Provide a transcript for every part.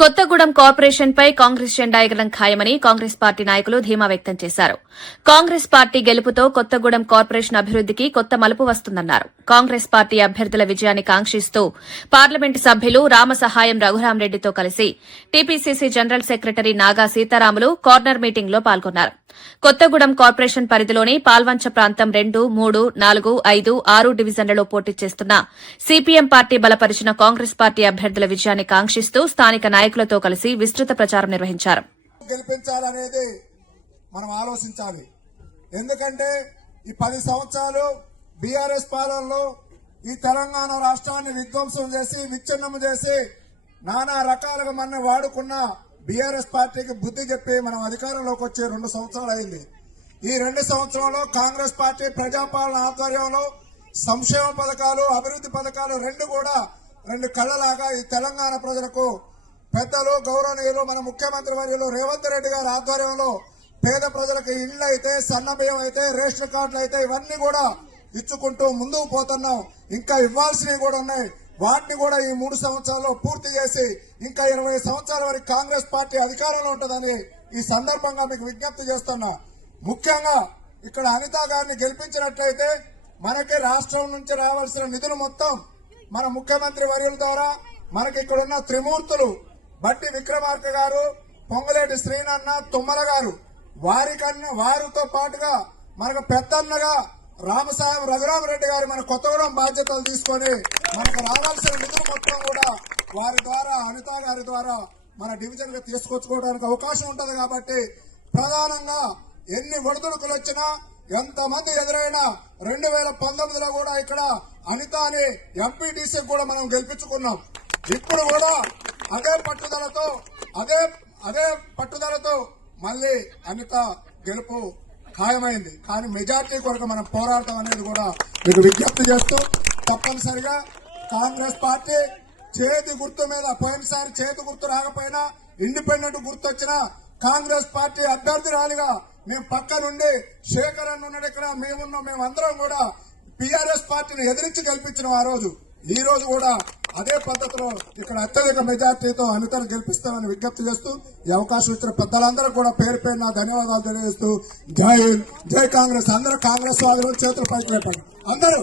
Kothagudem corporation పై కాంగ్రెస్ జెండా ఎగరడం ఖాయమని కాంగ్రెస్ పార్టీ నాయకులు ధీమా వ్యక్తం చేశారు. కాంగ్రెస్ పార్టీ గెలుపుతో కొత్తగూడెం కార్పొరేషన్ అభివృద్దికి కొత్త మలుపు వస్తుందన్నారు. కాంగ్రెస్ పార్టీ అభ్యర్థుల విజయాన్ని కాంక్షిస్తూ పార్లమెంటు సభ్యులు రామసహాయం రఘురామరెడ్డితో కలిసి TPCC general secretary Naga Seetharamulu corner మీటింగ్లో పాల్గొన్నారు. కొత్తగూడెం కార్పొరేషన్ పరిధిలోని పాల్వంచ ప్రాంతం రెండు మూడు నాలుగు ఐదు ఆరు డివిజన్లలో పోటీ చేస్తున్న సీపీఎం పార్టీ బలపరిచిన కాంగ్రెస్ పార్టీ అభ్యర్థుల విజయాన్ని కాంక్షిస్తూ స్థానిక నాయకులతో కలిసి విస్తృత ప్రచారం నిర్వహించారు. గెలిపించాలనేది మనం ఆలోచించాలి. ఎందుకంటే ఈ పది సంవత్సరాలు బీఆర్ఎస్ పాలనలో ఈ తెలంగాణ రాష్ట్రాన్ని విధ్వంసం చేసి విచ్ఛిన్నం చేసి నానా రకాలుగా మన వాడుకున్న బీఆర్ఎస్ పార్టీకి బుద్ధి చెప్పి మనం అధికారంలోకి వచ్చి రెండు సంవత్సరాలు అయింది. ఈ రెండు సంవత్సరంలో కాంగ్రెస్ పార్టీ ప్రజాపాలన ఆధ్వర్యంలో సంక్షేమ పథకాలు అభివృద్ధి పథకాలు రెండు కూడా రెండు కళ్ళలాగా ఈ తెలంగాణ ప్రజలకు పెద్దలు గౌరవనీయులు మన ముఖ్యమంత్రి వర్యులు రేవంత్ రెడ్డి గారి ఆధ్వర్యంలో పేద ప్రజలకు ఇళ్ళు అయితే సన్నబియ్యం అయితే రేషన్ కార్డులు అయితే ఇవన్నీ కూడా ఇచ్చుకుంటూ ముందుకు పోతున్నాం. ఇంకా ఇవ్వాల్సినవి కూడా ఉన్నాయి. వాటిని కూడా ఈ మూడు సంవత్సరాల్లో పూర్తి చేసి ఇంకా ఇరవై సంవత్సరాల వరకు కాంగ్రెస్ పార్టీ అధికారంలో ఉంటుందని ఈ సందర్భంగా మీకు విజ్ఞప్తి చేస్తున్నా. ముఖ్యంగా ఇక్కడ అనిత గారిని గెలిపించినట్లయితే మనకి రాష్ట్రం నుంచి రావాల్సిన నిధులు మొత్తం మన ముఖ్యమంత్రి వర్యుల ద్వారా మనకి ఇక్కడ ఉన్న త్రిమూర్తులు బట్టి విక్రమార్క గారు పొంగులేటి శ్రీనన్న తుమ్మల గారు. వారికన్నా వారితో పాటుగా మనకు పెద్దన్నగా రామసాయం రఘురామరెడ్డి గారు మన కొత్తగూడెం బాధ్యతలు తీసుకొని మనకు రావాల్సిన నిధులు మొత్తం కూడా వారి ద్వారా అనిత గారి ద్వారా మన డివిజన్గా తీసుకొచ్చుకోవడానికి అవకాశం ఉంటది కాబట్టి ప్రధానంగా ఎన్ని ఒడిదుడుకులు వచ్చినా ఎంతమంది ఎదురైనా రెండు వేల పంతొమ్మిదిలో కూడా ఇక్కడ అనిత అనే ఎంపీటీసీ కూడా మనం గెలిపించుకున్నాం. ఇప్పుడు కూడా అదే పట్టుదలతో అదే అదే పట్టుదలతో మళ్ళీ అనిత గెలుపు ఖాయమైంది. కానీ మెజార్టీ కొరకు మనం పోరాడటం అనేది కూడా మీకు విజ్ఞప్తి చేస్తూ తప్పనిసరిగా కాంగ్రెస్ పార్టీ చేతి గుర్తు మీద పోయినసారి చేతి గుర్తు రాకపోయినా ఇండిపెండెంట్ గుర్తు వచ్చినా కాంగ్రెస్ పార్టీ అభ్యర్థిరాలిగా మేము పక్క నుండి శేఖర్ అన్న ఉన్నాడు ఇక్కడ మేమున్నాం మేమందరం కూడా పిఆర్ఎస్ పార్టీని ఎదిరించి గెలిపించిన ఆ రోజు. ఈ రోజు కూడా అదే పద్ధతిలో ఇక్కడ అత్యధిక మెజార్టీతో అనితను గెలిపిస్తామని విజ్ఞప్తి చేస్తూ ఈ అవకాశం ఇచ్చిన పెద్దలందరూ కూడా పేరు పేరు నా ధన్యవాదాలు తెలియజేస్తూ జై జై కాంగ్రెస్. అందరూ కాంగ్రెస్ వాళ్ళు చేతులు పైకి లేపండి. అందరూ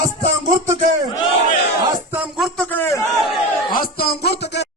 ఆస్తాం గుర్తుకే ఆస్తాం గుర్తుకే ఆస్తాం గుర్తుకే.